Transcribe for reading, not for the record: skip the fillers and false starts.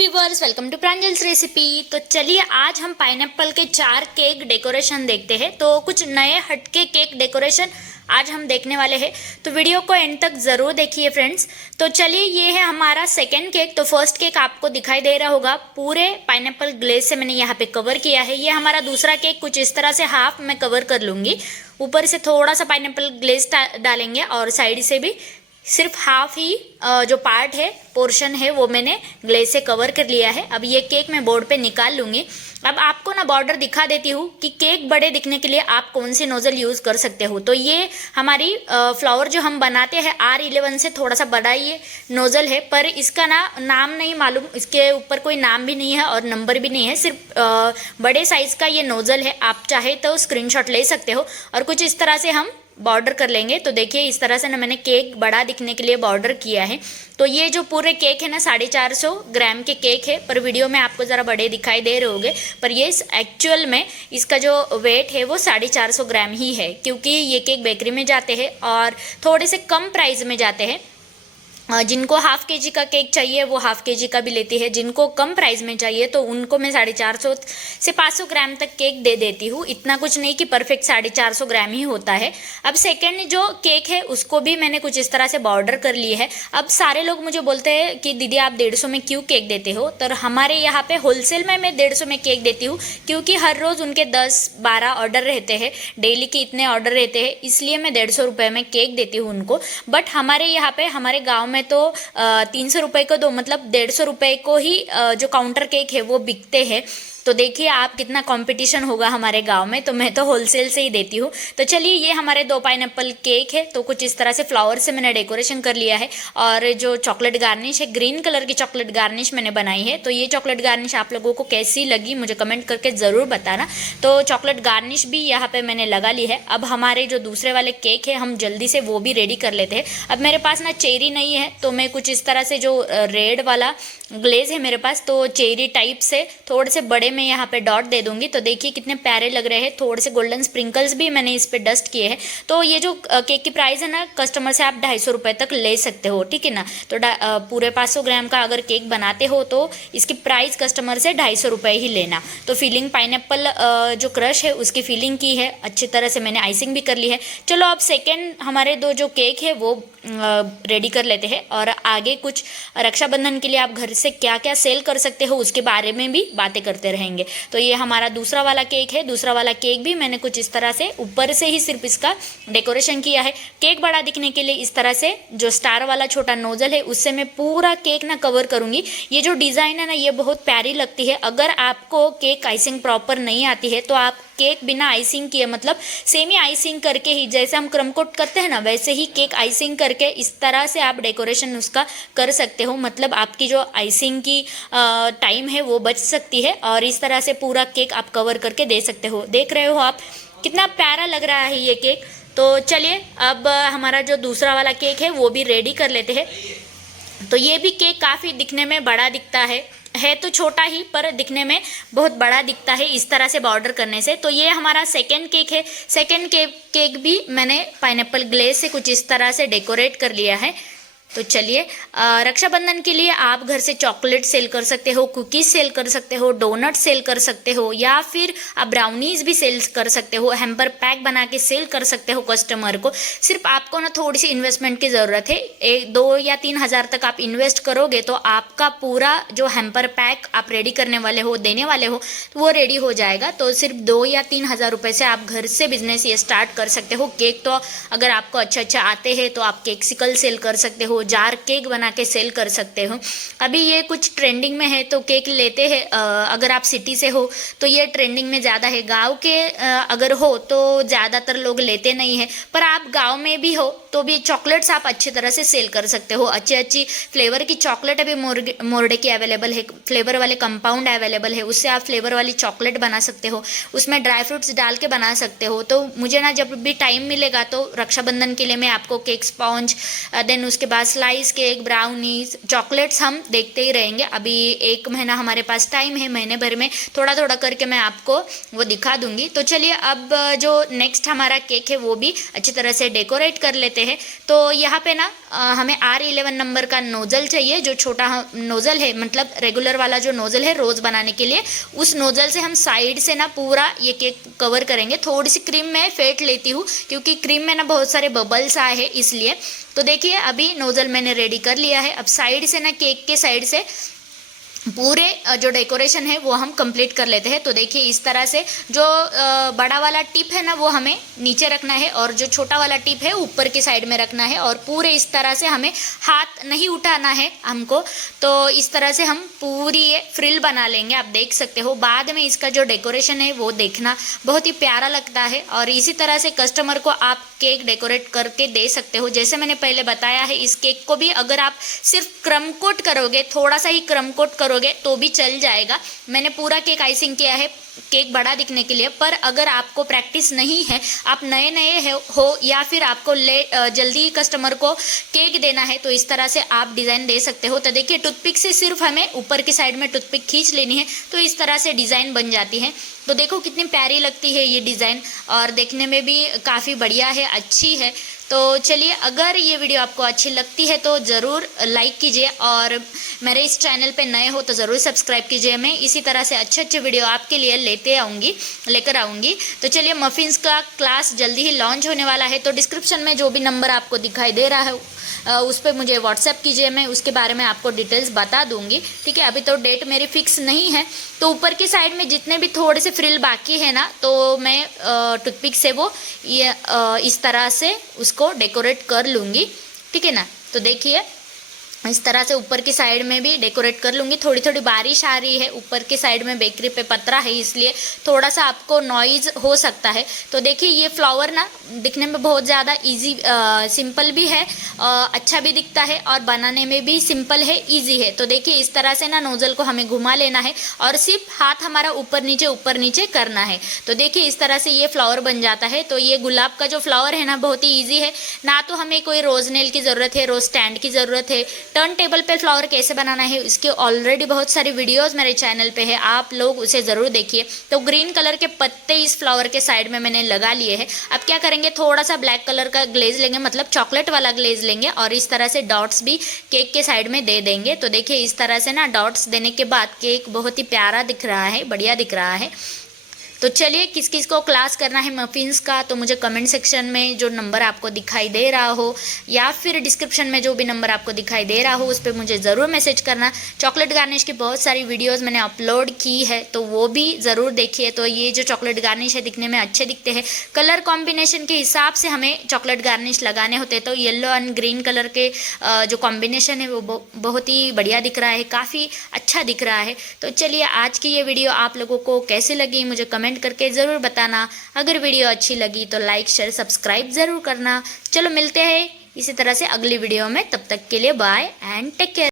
Viewers, welcome to Pranjal's recipe. तो चलिए आज हम पाइनएप्पल के 4 केक डेकोरेशन देखते हैं। तो कुछ नए हटके केक डेकोरेशन आज हम देखने वाले हैं, तो वीडियो को एंड तक ज़रूर देखिए फ्रेंड्स। तो चलिए ये है हमारा सेकंड केक। तो फर्स्ट केक आपको दिखाई दे रहा होगा, पूरे पाइनएप्पल ग्लेज से मैंने यहाँ पे कवर किया है। ये हमारा दूसरा केक कुछ इस तरह से हाफ मैं कवर कर लूँगी। ऊपर से थोड़ा सा पाइनएप्पल ग्लेज डालेंगे और साइड से भी सिर्फ हाफ ही जो पार्ट है, पोर्शन है, वो मैंने ग्लेज से कवर कर लिया है। अब ये केक मैं बोर्ड पे निकाल लूँगी। अब आपको ना बॉर्डर दिखा देती हूँ कि केक बड़े दिखने के लिए आप कौन सी नोज़ल यूज़ कर सकते हो। तो ये हमारी फ्लावर जो हम बनाते हैं R11 से थोड़ा सा बड़ा ये नोज़ल है, पर इसका ना नाम नहीं मालूम, इसके ऊपर कोई नाम भी नहीं है और नंबर भी नहीं है, सिर्फ बड़े साइज़ का ये नोज़ल है। आप चाहे तो स्क्रीनशॉट ले सकते हो और कुछ इस तरह से हम बॉर्डर कर लेंगे। तो देखिए इस तरह से ना मैंने केक बड़ा दिखने के लिए बॉर्डर किया है। तो ये जो पूरे केक है ना 450 ग्राम के केक है, पर वीडियो में आपको ज़रा बड़े दिखाई दे रहे होंगे, पर ये एक्चुअल में इसका जो वेट है वो 450 ग्राम ही है, क्योंकि ये केक बेकरी में जाते हैं और थोड़े से कम प्राइस में जाते हैं। जिनको हाफ केजी का केक चाहिए वो हाफ केजी का भी लेती है, जिनको कम प्राइस में चाहिए तो उनको मैं 450 से 500 ग्राम तक केक दे देती हूँ। इतना कुछ नहीं कि परफेक्ट 450 ग्राम ही होता है। अब सेकंड जो केक है उसको भी मैंने कुछ इस तरह से बॉर्डर कर ली है। अब सारे लोग मुझे बोलते हैं कि दीदी आप 150 में क्यों केक देते हो। तो हमारे यहाँ पे होलसेल में मैं 150 में केक देती हूँ, क्योंकि हर रोज़ उनके 10-12 ऑर्डर रहते हैं, डेली के इतने ऑर्डर रहते हैं, इसलिए मैं 150 रुपये में केक देती हूँ उनको। बट हमारे यहाँ पे हमारे गाँव में तो 300 रुपये को दो, मतलब 150 रुपये को ही जो काउंटर केक है वो बिकते हैं। तो देखिए आप कितना कंपटीशन होगा हमारे गांव में, तो मैं तो होलसेल से ही देती हूँ। तो चलिए ये हमारे 2 पाइनएप्पल केक है। तो कुछ इस तरह से फ्लावर से मैंने डेकोरेशन कर लिया है और जो चॉकलेट गार्निश है, ग्रीन कलर की चॉकलेट गार्निश मैंने बनाई है। तो ये चॉकलेट गार्निश आप लोगों को कैसी लगी मुझे कमेंट करके ज़रूर बताना। तो चॉकलेट गार्निश भी यहाँ पर मैंने लगा ली है। अब हमारे जो दूसरे वाले केक है हम जल्दी से वो भी रेडी कर लेते हैं। अब मेरे पास ना चेरी नहीं है, तो मैं कुछ इस तरह से जो रेड वाला ग्लेज है मेरे पास, तो चेरी टाइप से थोड़े से बड़े मैं यहाँ पे डॉट दे दूंगी। तो देखिए कितने प्यारे लग रहे हैं। थोड़े से गोल्डन स्प्रिंकल्स भी मैंने इस पे डस्ट किए हैं। तो ये जो केक की प्राइस है ना, कस्टमर से आप 250 रुपये तक ले सकते हो, ठीक है ना। तो पूरे 500 ग्राम का अगर केक बनाते हो तो इसकी प्राइस कस्टमर से 250 रुपये ही लेना। तो फीलिंग पाइनएप्पल जो क्रश है उसकी फीलिंग की है, अच्छी तरह से मैंने आइसिंग भी कर ली है। चलो अब सेकेंड हमारे 2 जो केक है वो रेडी कर लेते हैं और आगे कुछ रक्षाबंधन के लिए आप घर से क्या क्या सेल कर सकते हो उसके बारे में भी बातें करते रहेंगे। तो ये हमारा दूसरा वाला केक है। दूसरा वाला केक भी मैंने कुछ इस तरह से ऊपर से ही सिर्फ इसका डेकोरेशन किया है। केक बड़ा दिखने के लिए इस तरह से जो स्टार वाला छोटा नोजल है उससे मैं पूरा केक ना कवर करूँगी। ये जो डिज़ाइन है ना ये बहुत प्यारी लगती है। अगर आपको केक आइसिंग प्रॉपर नहीं आती है तो आप केक बिना आइसिंग किए, मतलब सेमी आइसिंग करके ही, जैसे हम क्रम कोट करते हैं ना वैसे ही केक आइसिंग करके इस तरह से आप डेकोरेशन उसका कर सकते हो। मतलब आपकी जो आइसिंग की टाइम है वो बच सकती है और इस तरह से पूरा केक आप कवर करके दे सकते हो। देख रहे हो आप कितना प्यारा लग रहा है ये केक। तो चलिए अब हमारा जो दूसरा वाला केक है वो भी रेडी कर लेते हैं। तो ये भी केक काफ़ी दिखने में बड़ा दिखता है तो छोटा ही, पर दिखने में बहुत बड़ा दिखता है इस तरह से बॉर्डर करने से। तो ये हमारा सेकंड केक है। सेकंड केक भी मैंने पाइनएप्पल ग्लेज से कुछ इस तरह से डेकोरेट कर लिया है। तो चलिए रक्षाबंधन के लिए आप घर से चॉकलेट सेल कर सकते हो, कुकीज़ सेल कर सकते हो, डोनट सेल कर सकते हो, या फिर आप ब्राउनीज़ भी सेल कर सकते हो, हैम्पर पैक बना के सेल कर सकते हो कस्टमर को। सिर्फ आपको ना थोड़ी सी इन्वेस्टमेंट की ज़रूरत है। 2 या 3 हज़ार तक आप इन्वेस्ट करोगे तो आपका पूरा जो हैम्पर पैक आप रेडी करने वाले हो, देने वाले हो, तो वो रेडी हो जाएगा। तो सिर्फ 2 या 3 हज़ार रुपये से आप घर से बिजनेस ये स्टार्ट कर सकते हो। केक तो अगर आपको अच्छा आते हैं तो आप केकसिकल सेल कर सकते हो, जार केक बना के सेल कर सकते हो। अभी ये कुछ ट्रेंडिंग में है तो केक लेते हैं। अगर आप सिटी से हो तो ये ट्रेंडिंग में ज़्यादा है। गांव के अगर हो तो ज़्यादातर लोग लेते नहीं हैं, पर आप गांव में भी हो तो भी चॉकलेट्स आप अच्छी तरह से सेल कर सकते हो। अच्छी फ्लेवर की चॉकलेट अभी मोरडे की अवेलेबल है, फ्लेवर वाले कंपाउंड अवेलेबल है, उससे आप फ्लेवर वाली चॉकलेट बना सकते हो, उसमें ड्राई फ्रूट्स डाल के बना सकते हो। तो मुझे ना जब भी टाइम मिलेगा तो रक्षाबंधन के लिए मैं आपको केक स्पॉन्ज, देन उसके बाद स्लाइस केक, ब्राउनीज, चॉकलेट्स हम देखते ही रहेंगे। अभी 1 महीना हमारे पास टाइम है, महीने भर में थोड़ा थोड़ा करके मैं आपको वो दिखा दूंगी। तो चलिए अब जो नेक्स्ट हमारा केक है वो भी अच्छी तरह से डेकोरेट कर लेते हैं। तो यहाँ पे ना हमें R11 नंबर का नोज़ल चाहिए, जो छोटा नोज़ल है, मतलब रेगुलर वाला जो नोज़ल है रोज़ बनाने के लिए, उस नोज़ल से हम साइड से ना पूरा ये केक कवर करेंगे। थोड़ी सी क्रीम मैं फेंट लेती हूँ क्योंकि क्रीम में ना बहुत सारे बबल्स आए हैं इसलिए। तो देखिए अभी नोज़ल मैंने रेडी कर लिया है। अब साइड से ना केक के साइड से पूरे जो डेकोरेशन है वो हम कंप्लीट कर लेते हैं। तो देखिए इस तरह से जो बड़ा वाला टिप है ना वो हमें नीचे रखना है और जो छोटा वाला टिप है ऊपर की साइड में रखना है, और पूरे इस तरह से हमें हाथ नहीं उठाना है हमको। तो इस तरह से हम पूरी ये फ्रिल बना लेंगे। आप देख सकते हो बाद में इसका जो डेकोरेशन है वो देखना बहुत ही प्यारा लगता है। और इसी तरह से कस्टमर को आप केक डेकोरेट करके दे सकते हो। जैसे मैंने पहले बताया है, इस केक को भी अगर आप सिर्फ क्रम कोट करोगे, थोड़ा सा ही क्रम कोट करोगे तो भी चल जाएगा। मैंने पूरा केक आइसिंग किया है केक बड़ा दिखने के लिए। पर अगर आपको प्रैक्टिस नहीं है, आप नए नए हो या फिर आपको जल्दी कस्टमर को केक देना है, तो इस तरह से आप डिज़ाइन दे सकते हो। तो देखिए टूथपिक से सिर्फ हमें ऊपर की साइड में टूथपिक खींच लेनी है तो इस तरह से डिज़ाइन बन जाती है। तो देखो कितनी प्यारी लगती है ये डिज़ाइन, और देखने में भी काफ़ी बढ़िया है, अच्छी है। तो चलिए अगर ये वीडियो आपको अच्छी लगती है तो ज़रूर लाइक कीजिए, और मेरे इस चैनल पे नए हो तो ज़रूर सब्सक्राइब कीजिए। मैं इसी तरह से अच्छे अच्छे वीडियो आपके लिए लेकर आऊँगी। तो चलिए मफ़िन्स का क्लास जल्दी ही लॉन्च होने वाला है। तो डिस्क्रिप्शन में जो भी नंबर आपको दिखाई दे रहा है उस पर मुझे व्हाट्सएप कीजिए, मैं उसके बारे में आपको डिटेल्स बता दूंगी। ठीक है, अभी तो डेट मेरी फिक्स नहीं है। तो ऊपर की साइड में जितने भी थोड़े से फ्रिल बाकी है ना, तो मैं टूथपिक से वो ये इस तरह से उसको डेकोरेट कर लूँगी। ठीक है ना। तो देखिए इस तरह से ऊपर की साइड में भी डेकोरेट कर लूँगी। थोड़ी थोड़ी बारिश आ रही है, ऊपर की साइड में बेकरी पे पतरा है इसलिए थोड़ा सा आपको नॉइज़ हो सकता है। तो देखिए ये फ्लावर ना दिखने में बहुत ज़्यादा इजी सिंपल भी है, अच्छा भी दिखता है, और बनाने में भी सिंपल है, इजी है। तो देखिए इस तरह से ना नोज़ल को हमें घुमा लेना है और सिर्फ हाथ हमारा ऊपर नीचे करना है। तो देखिए इस तरह से ये फ्लावर बन जाता है। तो ये गुलाब का जो फ्लावर है ना बहुत ही ईजी है, ना तो हमें कोई रोज़ नेल की ज़रूरत है, रोज़ स्टैंड की ज़रूरत है। टर्न टेबल पे फ्लावर कैसे बनाना है इसके ऑलरेडी बहुत सारी वीडियोस मेरे चैनल पे है, आप लोग उसे ज़रूर देखिए। तो ग्रीन कलर के पत्ते इस फ्लावर के साइड में मैंने लगा लिए हैं। अब क्या करेंगे, थोड़ा सा ब्लैक कलर का ग्लेज लेंगे, मतलब चॉकलेट वाला ग्लेज लेंगे, और इस तरह से डॉट्स भी केक के साइड में दे देंगे। तो देखिए इस तरह से ना डॉट्स देने के बाद केक बहुत ही प्यारा दिख रहा है, बढ़िया दिख रहा है। तो चलिए किस किस को क्लास करना है मफ़िन्स का, तो मुझे कमेंट सेक्शन में जो नंबर आपको दिखाई दे रहा हो या फिर डिस्क्रिप्शन में जो भी नंबर आपको दिखाई दे रहा हो उस पर मुझे ज़रूर मैसेज करना। चॉकलेट गार्निश की बहुत सारी वीडियोस मैंने अपलोड की है तो वो भी ज़रूर देखिए। तो ये जो चॉकलेट गार्निश है दिखने में अच्छे दिखते हैं, कलर कॉम्बिनेशन के हिसाब से हमें चॉकलेट गार्निश लगाने होते हैं। तो येलो एंड ग्रीन कलर के जो कॉम्बिनेशन है वो बहुत ही बढ़िया दिख रहा है, काफ़ी अच्छा दिख रहा है। तो चलिए आज की ये वीडियो आप लोगों को कैसी लगी मुझे कमेंट करके ज़रूर बताना। अगर वीडियो अच्छी लगी तो लाइक शेयर सब्सक्राइब ज़रूर करना। चलो मिलते हैं इसी तरह से अगली वीडियो में, तब तक के लिए बाय एंड टेक केयर।